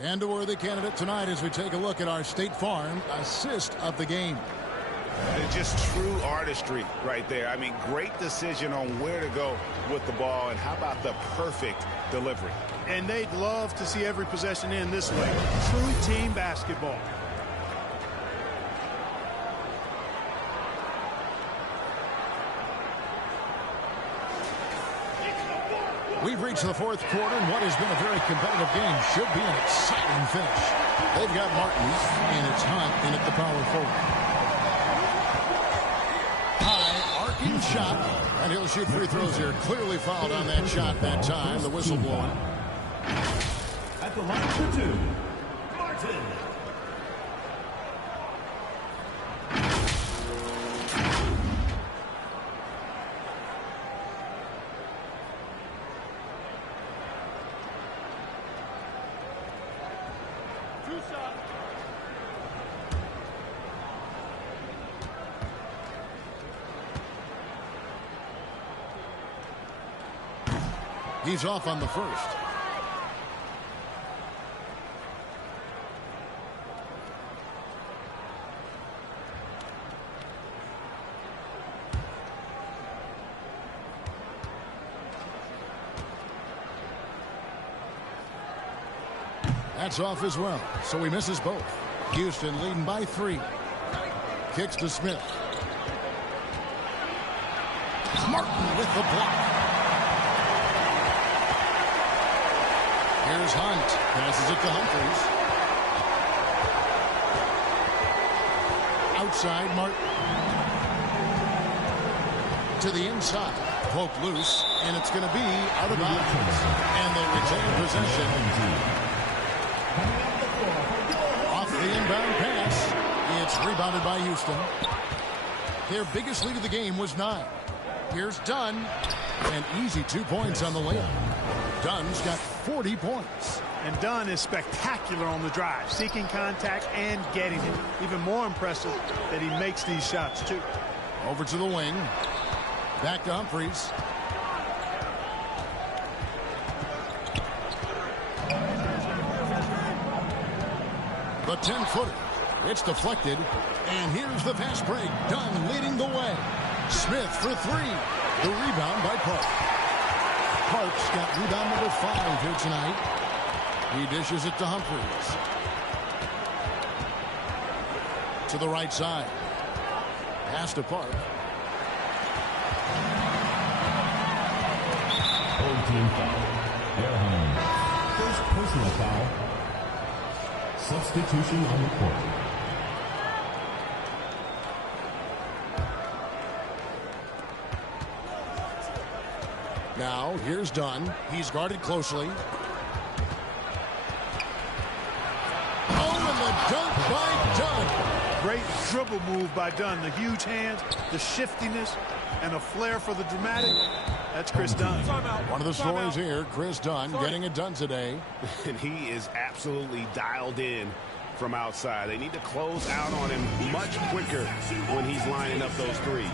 And a worthy candidate tonight as we take a look at our State Farm assist of the game. It's just true artistry right there. I mean, great decision on where to go with the ball, and how about the perfect delivery? And they'd love to see every possession end this way. True team basketball. We've reached the fourth quarter, and what has been a very competitive game should be an exciting finish. They've got Martin, and it's Hunt in at the power forward. High, arcing shot, and he'll shoot free throws here. Clearly fouled on that shot that time. The whistle blowing. At the line for 2, Martin. He's off on the first. That's off as well, so he misses both. Houston leading by 3. Kicks to Smith. Martin with the block. Here's Hunt. Passes it to Humphries. Outside, Martin. To the inside. Poke loose, and it's going to be out of bounds. And they retain possession. Coming up the floor rebounded by Houston. Their biggest lead of the game was 9. Here's Dunn. An easy 2 points on the layup. Dunn's got 40 points. And Dunn is spectacular on the drive, seeking contact and getting it. Even more impressive that he makes these shots, too. Over to the wing. Back to Humphries. The 10-footer. It's deflected. And here's the fast break. Dunn leading the way. Smith for 3. The rebound by Park. Park's got rebound number 5 here tonight. He dishes it to Humphries. To the right side. Pass to Park. Old team foul. They're home. First personal foul. Substitution on the court. Now, here's Dunn. He's guarded closely. Oh, and the dunk by Dunn. Great dribble move by Dunn. The huge hands, the shiftiness, and a flair for the dramatic. That's Chris Dunn. One of the stories here, Chris Dunn getting it done today. And he is absolutely dialed in from outside. They need to close out on him much quicker when he's lining up those threes.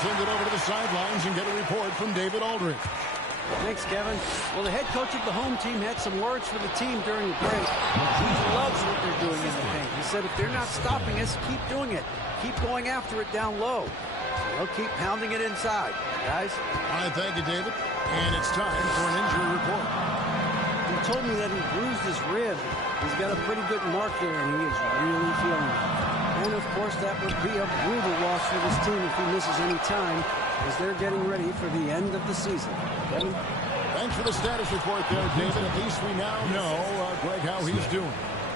Send it over to the sidelines and get a report from David Aldridge. Thanks, Kevin. Well, the head coach of the home team had some words for the team during the break. He loves what they're doing in the paint. He said if they're not stopping us, keep doing it. Keep going after it down low. So they'll keep pounding it inside, guys. All right, thank you, David. And it's time for an injury report. He told me that he bruised his rib. He's got a pretty good mark there, and he is really feeling it. And, of course, that would be a brutal loss for this team if he misses any time as they're getting ready for the end of the season. Kevin? Thanks for the status report there, David. At least we now know, Greg, how he's doing.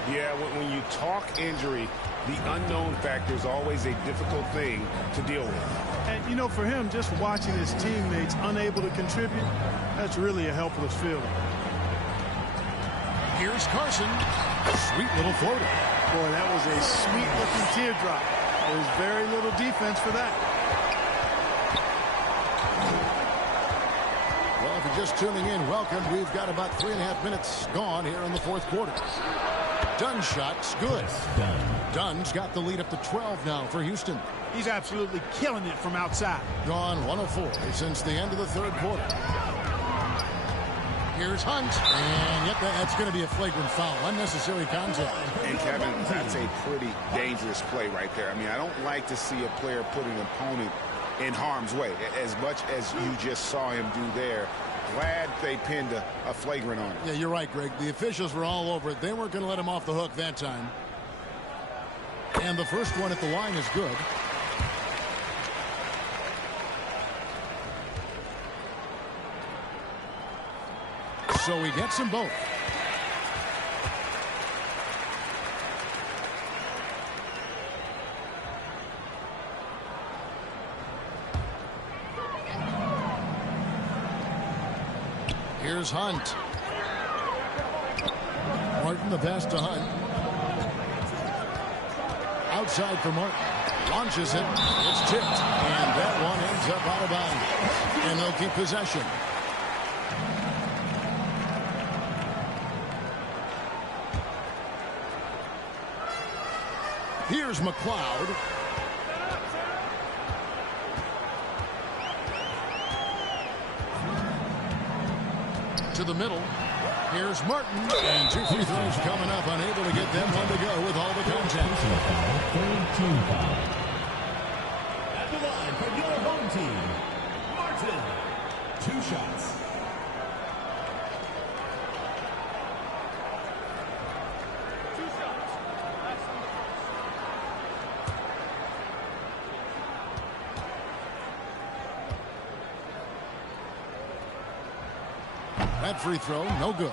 Yeah, when you talk injury, the unknown factor is always a difficult thing to deal with. And, you know, for him, just watching his teammates unable to contribute, that's really a helpless feeling. Here's Carson. Sweet little floater. Boy, that was a sweet-looking teardrop. There's very little defense for that. Well, if you're just tuning in, welcome. We've got about 3.5 minutes gone here in the fourth quarter. Dunn's shot's good. Dunn's got the lead up to 12 now for Houston. He's absolutely killing it from outside. Gone 1 of 4 since the end of the third quarter. Here's Hunt, and yep, that's going to be a flagrant foul. Unnecessary contact. And, Kevin, that's a pretty dangerous play right there. I mean, I don't like to see a player put an opponent in harm's way, as much as you just saw him do there. Glad they pinned a flagrant on him. Yeah, you're right, Greg. The officials were all over it. They weren't going to let him off the hook that time. And the first one at the line is good. So he gets them both. Here's Hunt. Martin, the pass to Hunt. Outside for Martin. Launches it. It's tipped. And that one ends up out of bounds. And they'll keep possession. Here's McLeod. to the middle. Here's Martin, and 2 free throws coming up, unable to get them one to go with all the contact. At the line for your home team, Martin. 2 shots. That free throw, no good.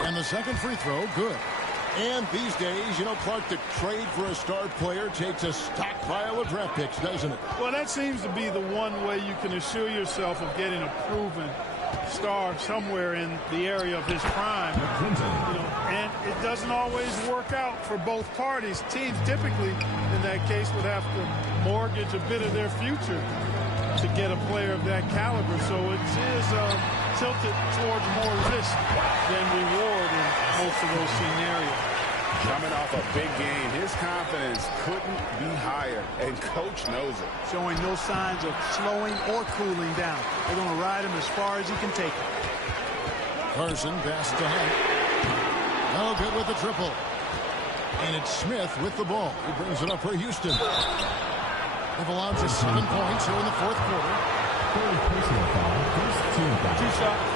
And the second free throw, good. And these days, you know, Clark, the trade for a star player takes a stockpile of draft picks, doesn't it? Well, that seems to be the one way you can assure yourself of getting a proven star somewhere in the area of his prime. You know, and it doesn't always work out for both parties. Teams typically, in that case, would have to mortgage a bit of their future to get a player of that caliber. So it is tilted towards more risk than reward in most of those scenarios. Coming off a big game, his confidence couldn't be higher, and coach knows it. Showing no signs of slowing or cooling down. They're going to ride him as far as he can take it. Carson passes to Hunt. No good with the triple. And it's Smith with the ball. He brings it up for Houston. They've allowed just 7 points here in the fourth quarter. 2 shots.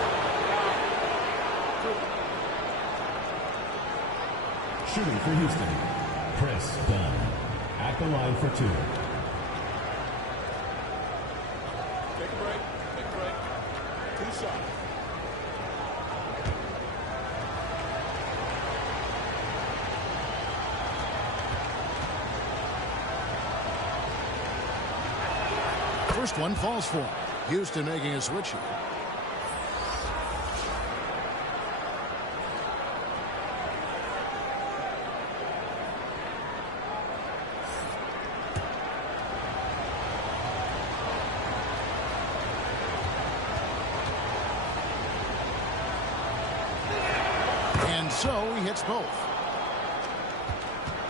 Shooting for Houston, Chris Dunn. At the line for 2. Take a break. Take a break. 2 shots. First one falls for him. Houston making a switch here. And so he hits both.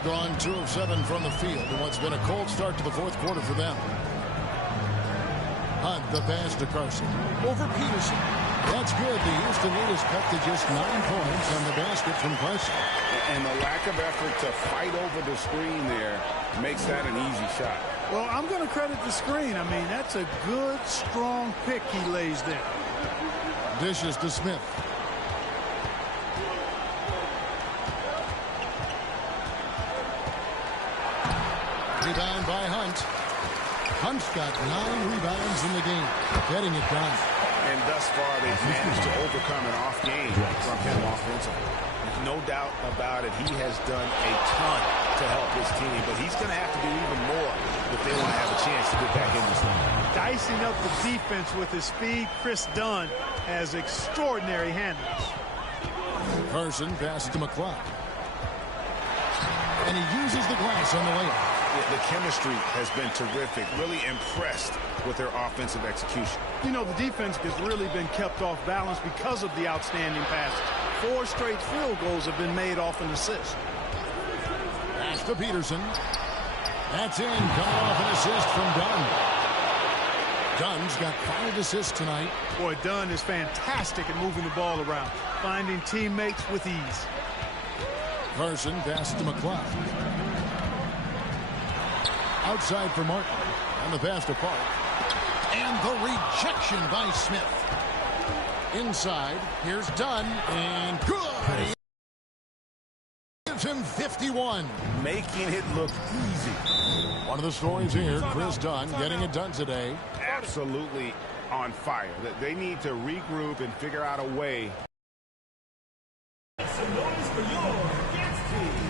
Gone 2 of 7 from the field in what's been a cold start to the fourth quarter for them. Hunt, the pass to Carson. Over Peterson. That's good. The Houston lead is cut to just 9 points on the basket from Carson. And the lack of effort to fight over the screen there makes that an easy shot. Well, I'm going to credit the screen. I mean, that's a good, strong pick he lays there. Dishes to Smith. Rebound by Hunt. Hunt's got 9 rebounds in the game, getting it done. And thus far, they've managed to overcome an off game from him offensively. No doubt about it, he has done a ton to help his team, but he's going to have to do even more if they want to have a chance to get back in this thing. Dicing up the defense with his speed, Chris Dunn has extraordinary handles. Carson passes to McCloud. And he uses the glass on the layup. The chemistry has been terrific. Really impressed with their offensive execution. You know, the defense has really been kept off balance because of the outstanding passes. 4 straight field goals have been made off an assist. Pass to Peterson. That's in. Coming off an assist from Dunn. Dunn's got 5 assists tonight. Boy, Dunn is fantastic at moving the ball around, finding teammates with ease. Carson passes to McCloud. Outside for Martin. And the pass to Park. And the rejection by Smith. Inside. Here's Dunn. And good. He gives him 51. Making it look easy. One of the stories here, Chris Dunn getting it done today. Absolutely on fire. They need to regroup and figure out a way. Some noise for your dance team.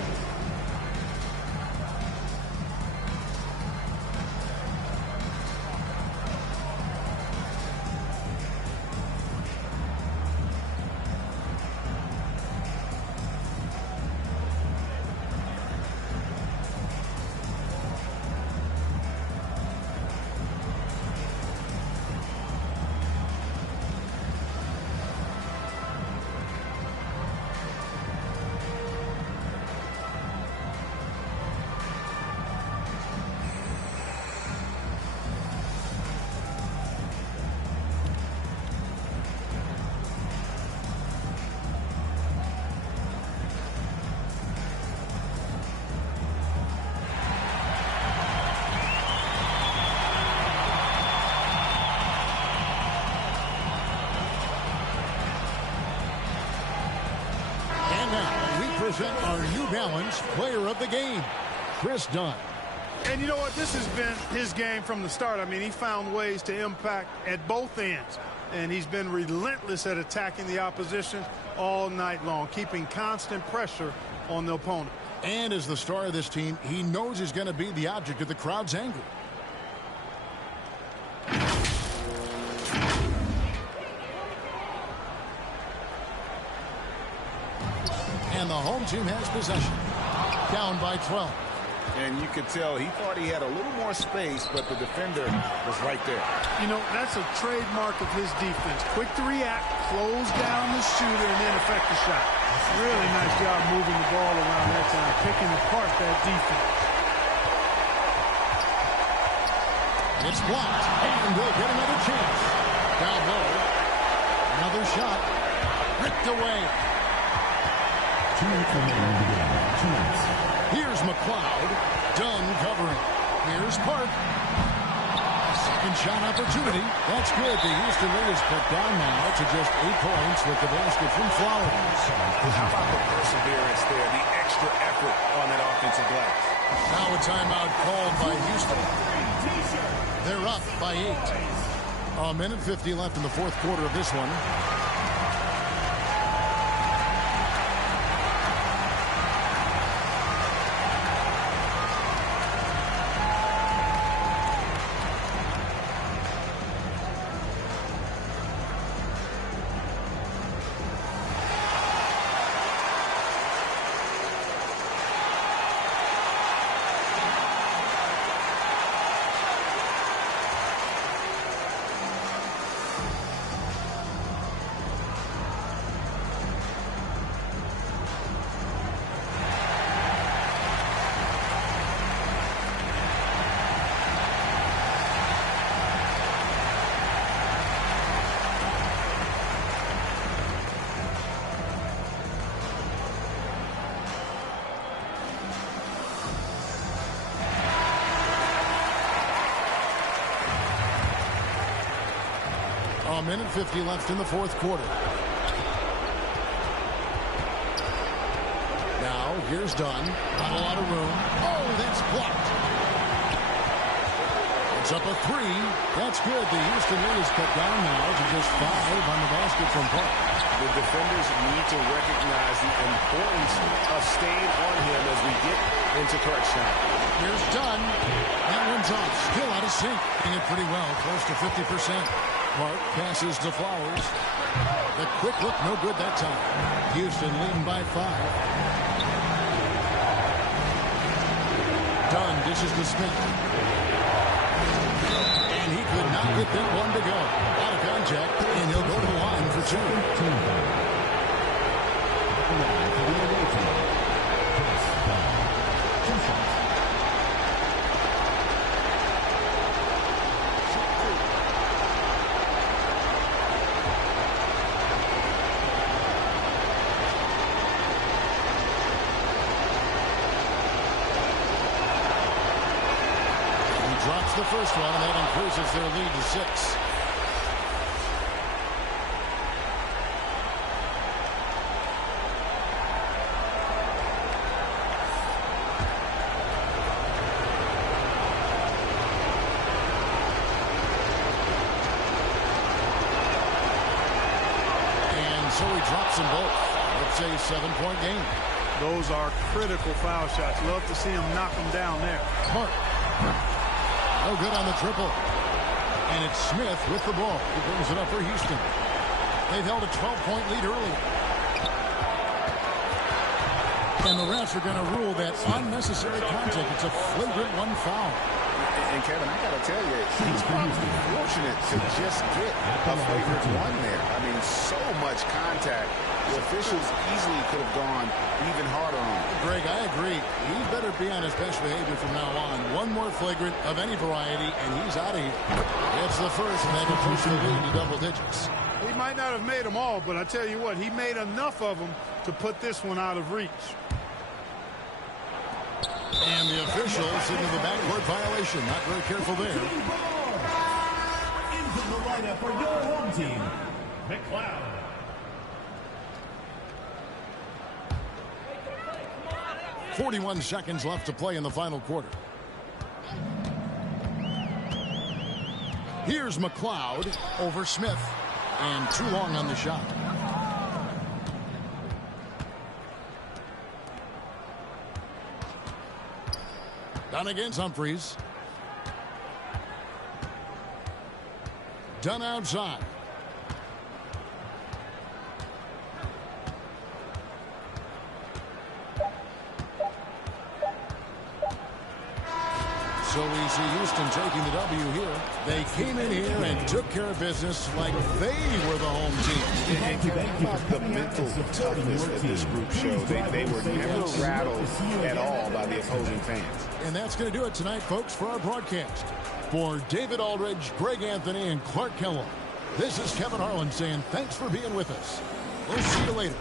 present our New Balance Player of the Game, Chris Dunn. And you know what? This has been his game from the start. I mean, he found ways to impact at both ends. And he's been relentless at attacking the opposition all night long, keeping constant pressure on the opponent. And as the star of this team, he knows he's going to be the object of the crowd's anger. And the home team has possession. Down by 12. And you could tell he thought he had a little more space, but the defender was right there. You know, that's a trademark of his defense. Quick to react, close down the shooter, and then affect the shot. Really nice job moving the ball around that time, picking apart that defense. It's blocked, and we'll get another chance. Down low. Another shot. Ripped away. Here's McLeod. Dunn covering. Here's Park. Second shot opportunity. That's good. The Houston Rockets cut down now to just 8 points with the basket from Flowers. How about the perseverance there, the extra effort on that offensive glass? Now a timeout called by Houston. They're up by 8. A minute 50 left in the fourth quarter of this one. A minute 50 left in the fourth quarter. Now, here's Dunn. Not a lot of room. Oh, that's blocked. It's up a 3. That's good. The Houston Rockets cut down now to just 5 on the basket from Park. The defenders need to recognize the importance of staying on him as we get into crunch time. Here's Dunn. That one's off. Still out of sync. Doing it pretty well. Close to 50%. Park passes to Flowers. The quick look, no good that time. Houston leading by 5. Dunn dishes to Smith. And he could not get that one to go. Out of contact, and he'll go to the line for 2. Drops the first one, and that increases their lead to 6. And so he drops them both. It's a 7-point game. Those are critical foul shots. Love to see him knock them down there. Park. No good on the triple. And it's Smith with the ball. He brings it up for Houston. They've held a 12-point lead early. And the refs are going to rule that unnecessary contact. It's a flagrant 1 foul. And Kevin, I got to tell you, he's probably fortunate to just get a flagrant 1 there. I mean, so much contact. The officials easily could have gone even harder on him. Greg, I agree. He better be on his best behavior from now on. One more flagrant of any variety, and he's out of here. It's the first, and that will push the lead to double digits. He might not have made them all, but I tell you what, he made enough of them to put this one out of reach. And the officials into the backcourt violation. Not very careful there. Into the lineup for your home team, McLeod. 41 seconds left to play in the final quarter. Here's McLeod over Smith. And too long on the shot. Done against Humphries. Done outside. So we see Houston taking the W here. They came in here and took care of business like they were the home team. And think about the mental toughness that this group showed. They were never rattled at all by the opposing fans. And that's going to do it tonight, folks, for our broadcast. For David Aldridge, Greg Anthony, and Clark Kellogg, this is Kevin Harlan saying thanks for being with us. We'll see you later.